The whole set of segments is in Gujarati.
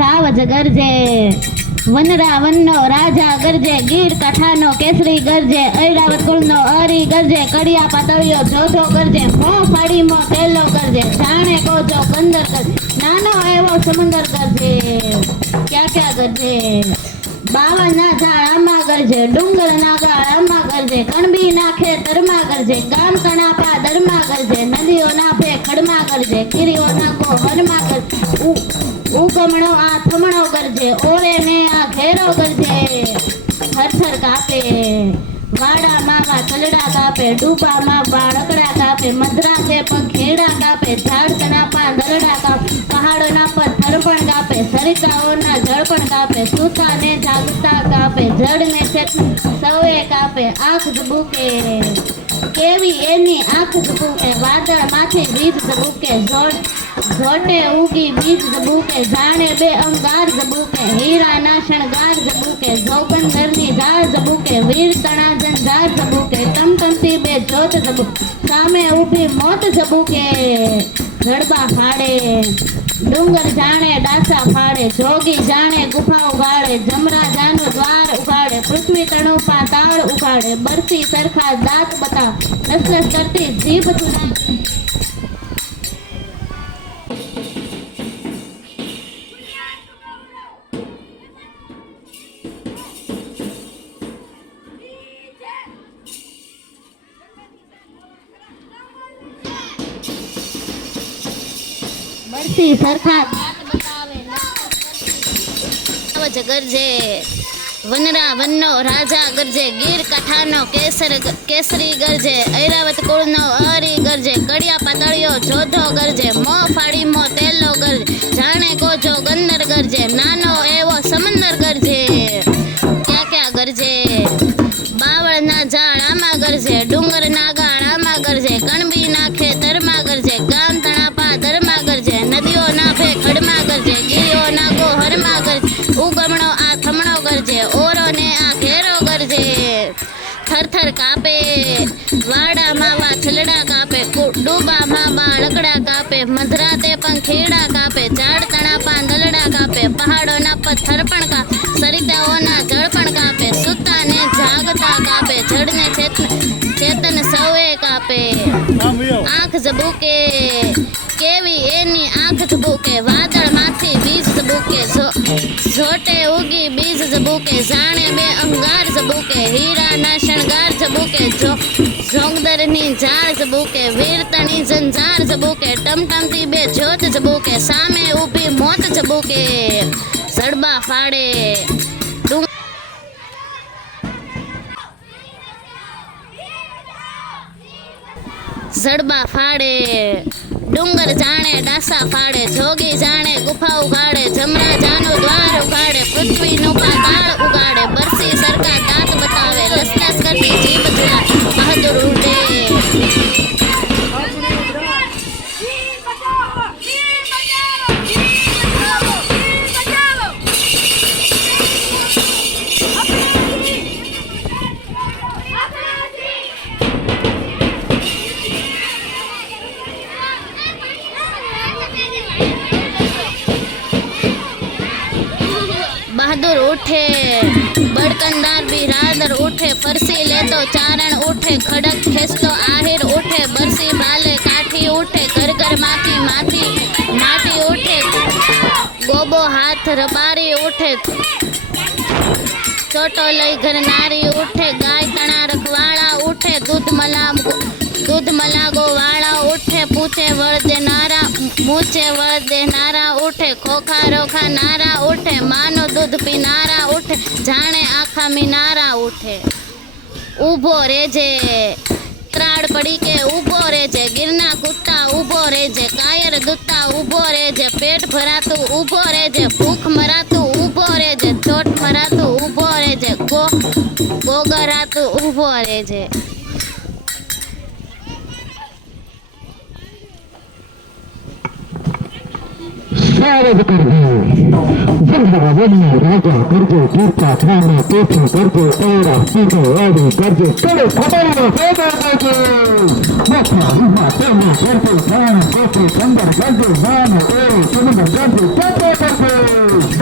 સાવજ ગરજે, વનરા વનનો રાજા ગરજે, ગીર કાંઠાનો કેસરી ગરજે, ઐરાવત કુળનો અરી ગરજે, કડિયા પાતળિયો જોધો ગરજે, મોં ફાડીમાં તેલો ગરજે, જાણે કોજો કંદર ગરજે, નાનો એવો સમુંદર ગરજે, ક્યાં ક્યાં ગરજે, બાવળના ઝાડામાં ગરજે, ડુંગરના ગાળામાં ગરજે, કણબી નાખે તરમાં ગરજે, ગામ કણાપા દરમાં ગરજે, નદીઓ નાખે ખડમાં ગરજે, કીરીઓ નાખો હરમાં ગરજે, ઉગમણો આ થમણો ગરજે, ઓરે ને આ ઘેરો ગરજે, થરથર કાપે, વાડા માવા ચલડા કાપે, ડૂબામાં બાળકડા કાપે, મધરાતે પંખેડા કાપે, ઝાડ કણાપા દરડા કાપે, પહાડોના પથ્થર પણ કાપે, સરિતાઓના જળ પણ કાપે, સૂતા ને જાગતા કાપે, જળ ને ચેતન સૌએ કાપે, આંખ ઝબૂકે, કેવી એની આંખ ઝબૂકે, વાદળ માંથી બીજ ઝબૂકે, ઝોટે ઉગી બીજ ઝબૂકે, જાણે બે અંગાર ઝબૂકે, હીરાના શણગાર ઝબૂકે, જોગંદરની ઝાડ ઝબૂકે, વીર તણા જંજાર ઝબૂકે, ટમટમતી બે જ્યોત ઝબૂકે, સામે ઊભી મોત ઝબૂકે, જડબા ફાડે, ડુંગર જાણે ડાસા ફાડે, જોગી જાણે ગુફા ઉગાડે, જમરા જાનું દ્વાર ઉગાડે, પૃથ્વી તણુ પાતાળ ઉગાડે, બરસી સરખા દાંત બતા, લસલસ કરતી જીભ સુના, બરસી સરખા દાંત બતાવે, સાવજ ગરજે, વનરા વનનો રાજા ગરજે, ગીર કાંઠાનો કેસરી ગરજે, ઐરાવત કુળનો અરી ગરજે, કડિયા પાતળિયો જોધો ગરજે, મોં ફાડીમાં તેલો ગરજે, જાણે કોજો ગંદર ગરજે, નાનો એવો સમંદર ગરજે, ક્યાં ક્યાં ગરજે, બાવળના ઝાડામાં ગરજે, ડુંગરના ગાળામાં ગરજે, કણબી નાખે તરમાં ગરજે, ગામ તણાપા દરમાં ગરજે, નદીઓ નાખે ખડમાં ગરજે, ગીરીઓ નાખો હરમાં ગરજે, ઉગમણો આ થમણો ગરજે, ઓરો ને આ ઘેરો ગરજે, થરથર કાપે, વાડા માવા છલડા કાપે, ડૂબામાં બાળકડા કાપે, મધરાતે પંખેડા કાપે, ઝાડ તણાપા દલડા કાપે, પહાડોના પથ્થર પણ કાપે, સરિતાઓના જળ પણ કાપે, સૂતા ને જાગતા કાપે, જળને ચેતન સૌએ કાપે, આંખ ઝબૂકે, કેવી એની આંખ ઝબૂકે, વાદળ માંથી બીજ ઝબૂકે, ઝોટે ઉગી બીજ ઝબૂકે, જાણે બે અંગાર ઝબૂકે, હીરાના શણગાર ઝબૂકે, જોગદરની ઝાડ ઝબૂકે, વીરતણી જંજાર ઝબૂકે, ટમટમતી બે જ્યોત ઝબૂકે, સામે ઊભી મોત ઝબૂકે, જડબા ફાડે, જડબા ફાડે, ડુંગર જાણે ડાસા ફાડે, જોગી જાણે ગુફા ઉગાડે, જમરા જાનું દ્વાર ઉગાડે, પૃથ્વીનું પાતાળ ઉગાડે, બરસી સરખા દાંત બતાવે, લસલસ કરતી જીભ જુડા, બહાદુર ઉડે, बहादुर उठे, बड़कंदार बिरादर उठे, फरसी ले तो चारण उठे, खड़क खेसतो आहिर उठे, बरसी बाले काठी उठे, घर घर माथी माटी उठे, गोबो हाथ रबारी उठे, छोटो लई घर नारी उठे, गाय तना रखवाड़ा उठे, दूध मलागो वाला उठे, पूछे वळ देनारा मूछे वळ देनारा उठे, खोखा रोखा नारा उठे, मानो दूध पीनारा उठे, जाने आखा मीनारा उठे, ऊभो रेजे ત્રાડ પડી કે ઊભો રહેજે, ગીરના કૂદતા ઊભો રહેજે, કાયર દૂધતા ઊભો રહેજે, પેટ ભરાતું ઊભો રહેજે, ભૂખ મરાતું ઊભો રહેજે, ચોટ મરાતું ઊભો રહેજે, ગોગરાતું ઊભો રહેજે. સારજ કરજે, જંગલા વનનો રાજા કરજે, તીર્થા ખાના તીર્થ કરજે, તૈરા સીધો વાડી કરજે, કડે ખબરનો ફેદર કરજે, મથા વિમા તેમાં કરજે, પ્રાણ કોપરી કંદર કરજે, માનો એરો સમુદ્ર કરજે, ચાપો કરજે.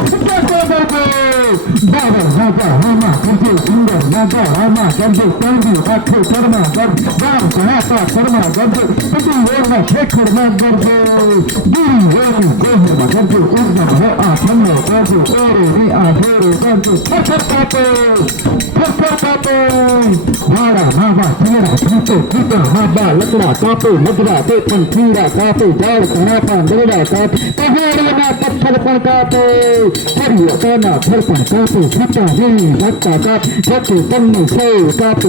રાજા હામા કરજે સુંદર રાજા હામા કરજે ચાંદી આખે કરમાં કરજે ગામ ઘણાતા કરમાં કરજે પતિ વેરમાં શેખરમાં કરજે ગીરી વેરી ગોહરમાં કરજે ઉર્જા હે આ ઠંડો કરજે ઓરે રી આ ફેરે કરજે ફસર કાપે વાળા માવા ચેરા છૂટે છૂટા હાબા લકડા કાપે મજરા તે પણ ચીડા કાપે ઝાડ ઘણાપા દરડા કાપે પહાડીના પથ્થર પણ કાપે પર્વતોના ઘર પણ કાપે છૂટા વીણી લગતા કાપે જતે તમને સૌ કાપે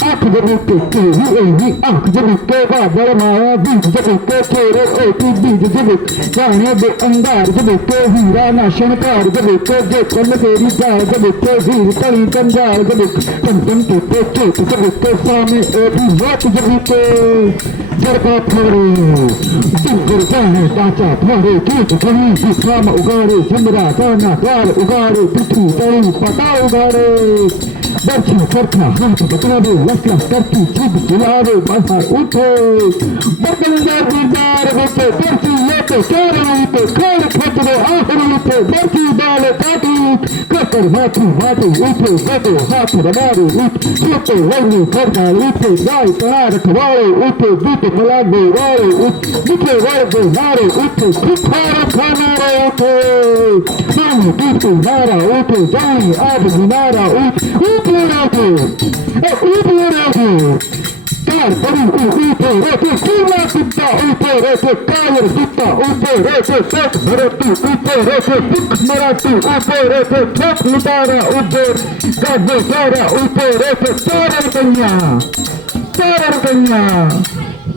આંખ બગીચે કેવી એવી આંખ જબીકે વાદળમાં બીજ જબીકે કેરે ઓટી બીજ જબીક જાણે બે અંગાર જબીકે હીરાના શણકાર જબીકે જે કનકેરી જાય જબીકે વીર તળી કંજાર જબીક કંચન કે પેચે જબીકે સામે એવી વાત જબીકે જડકા ફોડે ડુંગર જાણે ડાચા ફોડે કીટ ઘણી શીખામાં ઉગાડે જમરા દાના દાળ ઉગાડે પીઠું તળી પતા ઉગાડે બરછી સરખા હાથ બતાવે લસલસ કરતી જીભ ચલાવે બહાર ઉઠે બરકંદાર દીદાર વચ્ચે બરછી લેતે ચારણ ઉઠે ખડ ફતરે આહર ઉઠે બરછી ડાલે કાઢી કકર માથું માથું ઉઠે ગડો હાથ રડારે ઉઠ સોતે વળની ફરદાર ઉઠે ગાય તણા રખવાળે ઉઠે દૂધ મલાગે વાળે ઉઠ મીઠે વળગે નારે ઉઠે ખુખારો ખાનારો ઉઠે સામે દૂધ નારા ઉઠે જાણી આગ નારા ઉઠ Car pari upe rete kila pitta upe rete kayer pitta upe rete sak bharatu upe rete dukh maratu upe rete thak lutara upe gadde sara upe rete tarar kanya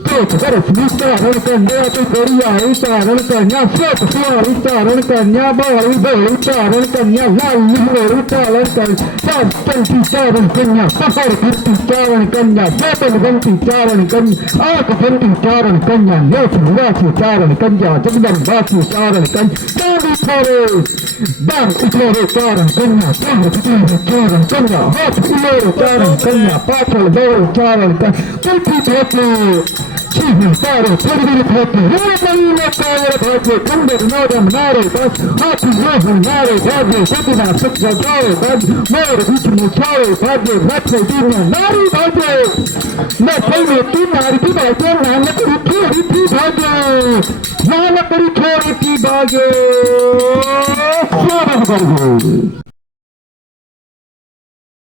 Tot garas mista rankan deatu koriya ita rankanya sot suar ita rankanya bawal ita rankanya lal lihro ita rankan sad tanti taran kanya safar ganti taran kanya betal ganti taran kanya aak ganti taran kanya nes nasi taran kanya jagdan basi taran kanya tandi thore dan utlore taran kanya tahar kutare taran kanya hat ulore taran kanya pathal dore taran kanya pulti thote Chihu taro, purgiri thote, rupalile tayar thote, kundir nodam nare bas, hati yohu nare bhaje, satina sukha jaye bhaje, mor vich muchaye bhaje, rathe dirna nari bhaje, na chayne tinari ki bhaje, nanak ruthori ki bhaje, nanak ruthori ki bhaje, swagat karbo.